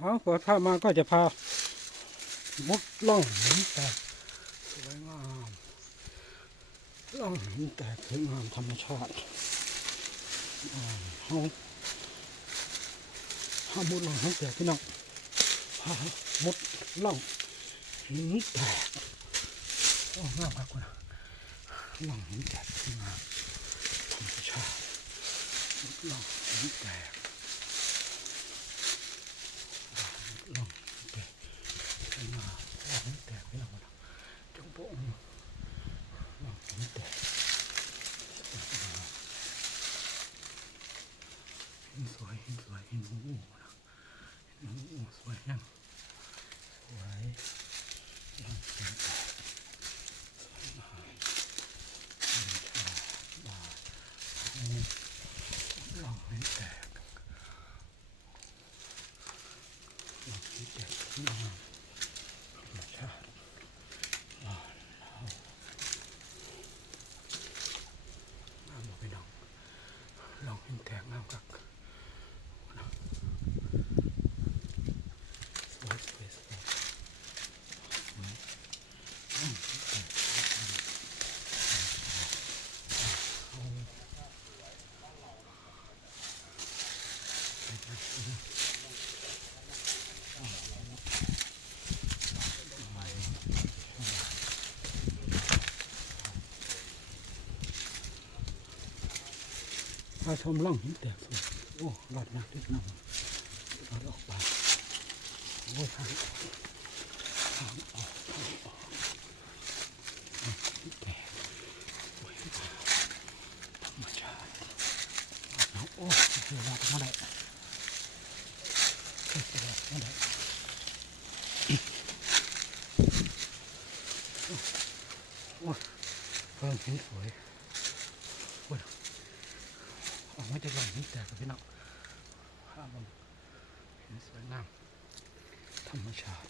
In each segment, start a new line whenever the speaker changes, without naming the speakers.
เอาเปิดภามาก็จะพามุดล่องหินแตกสวยงามล่องหินแตกสวยงามธรรมชาติเฮาเฮามุดล่องหินแตกพี่น้องพามุดล่องหินแตกโอ้งามครับคุณล่องหินแตกสวยงามธรรมชาติมุดล่องหินแตก ลองแตกขึ้นมาลองแตกไปแล้วนะจงโป่งลองแตกหิน สวยหินสวยหินหูนะหินหูสวยยังสวยลองแตกสวยงามธรรมชาติบาลองให้แตกลองให้แตกขึ้นมาธรรมชาติบ้านเรางามบ่พี่น้องลองให้แตกงามกักสวยสวยสวยสวยอืมแตกเอาไปนะ พาชมล่องหินแตกสวยโอ้หลอดนักเล็กน้อยหลอดออกไปโอ้ทางออกทางออกทางออกล่องหินแตกสวยงามธรรมชาติเอาโอ้เดี๋ยวเราจะมาได้ เดี๋ยวเราจะมาได้โอ้เพิ่มหินสวยโอ้ยออกมาจากหลังนี้แต่กับพี่น้องภาพมันเห็นสวยงาม ธรรมชาติ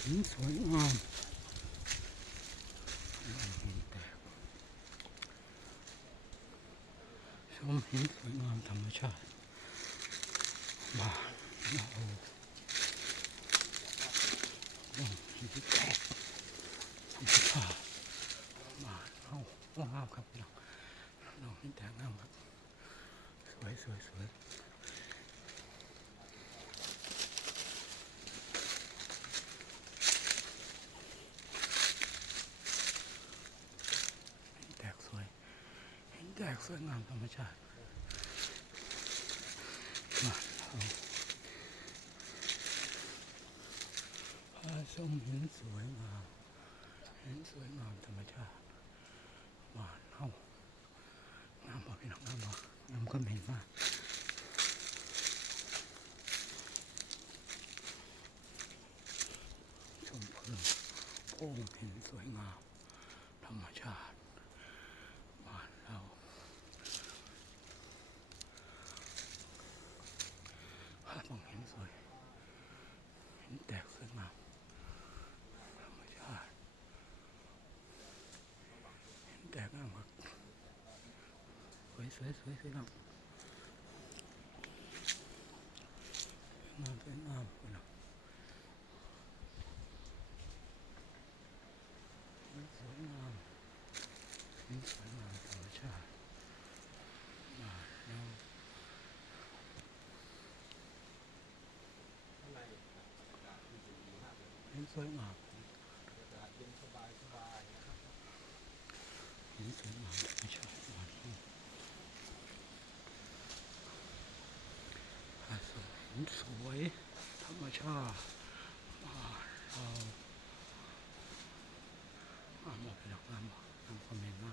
เห็นสวยงามหินแตกชมเห็นสวยงามธรรมชาติ บ้านเราหลังหินแตกธรรมชาติบ้านเรางามครับพี่น้องน้องนี่แต่งามครับสวยสวยสวยแตกสวยเห็นแตกสวยงามธรรมชาติมา เอาพาชมเห็นสวยงามเห็นสวยงามธรรมชาติบ้านเฮาน้ำบ่พี่น้องน้ำบ่น้ำก็เหม็นมากชมเพลิงโพงเห็นสวยงามธรรมชาติบ้านเราภาพมองเห็นสวย เห็นแตกสวยงามธรรมชาติเห็นแตกงามครับ สวยสวยสวยสวยงามงามสวยงามสวยงามสวยงามนี่สวยงามธรรมชาติบ้านเราเห็นสวยงามเห็นสวยงามธรรมชาติบ้านเรา หาดสวยหิ นสวย ธรรมชาติบ้านเรางามบอกไปดอกงามบอกทำคอมเมนต์มา